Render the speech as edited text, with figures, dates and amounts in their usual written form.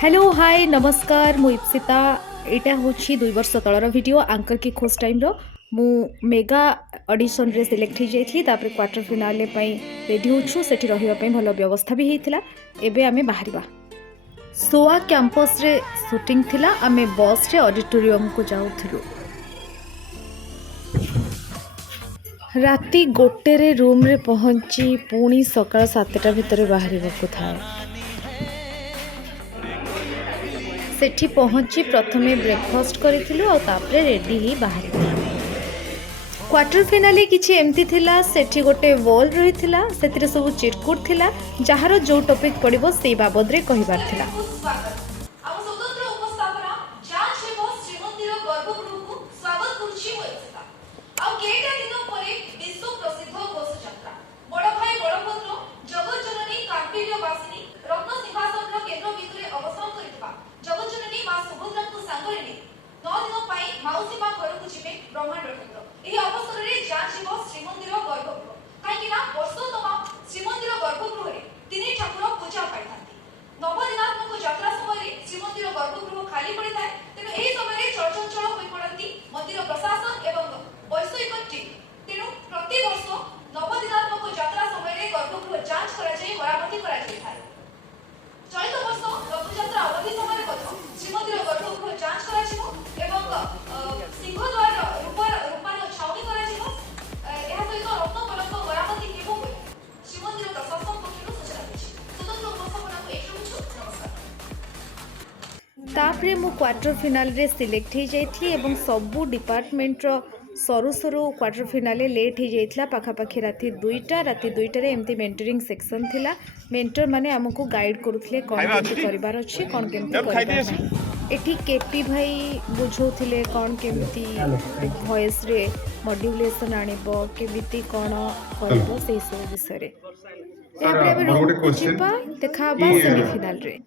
Hello hi नमस्कार मु इप्सिता। यहाँ हूँ 2 वर्ष तलर वीडियो आंकर की खोज टाइम मु मेगा ऑडिशन रे सिलेक्ट हो जाइए क्वार्टर फिनाले रेडी होछु सेठी रहिबा पई भल व्यवस्था भी होता। एबे आमे बाहरिबा सोआ कैंपस रे शूटिंग थिला। आमे बस रे ऑडिटोरियम को जाउथिलु। राति 1 रे रूम रे पहुंची पुणी सकाळ 7टा भितर बाहरिबा को थाए। सेठी पहुंची प्रथमे ब्रेकफास्ट करिथिलु और तापरे रेडी ही बाहर। क्वार्टर फिनाले किछि एमती थिला। सेठी गोटे वॉल रहिथिला सेतिरे सब चिरकुट थिला जहार जो टॉपिक पड़िबो सेई बाबद रे कहिबार थिला। तापरे मु क्वार्टर फिनाल रे सिलेक्ट हो जाइए एवं सबू डिपार्टमेंट रो सरू सरू क्वार्टर फिनाले लेट हो जाइए। पाखापाखि राति 2टा एमती मेंटरिंग सेक्शन थिला। मेंटर माने हमको गाइड करुथिले कौन केमती करिवार अछि कौन केमती करिवार। एठी केपी भाई बुझौथिले कौन केमती वॉइस रे मॉड्यूलेशन आनिबो केमिति कोन करबो सेही सब विषय रे। एबे देखा सेमीफाइनल रे।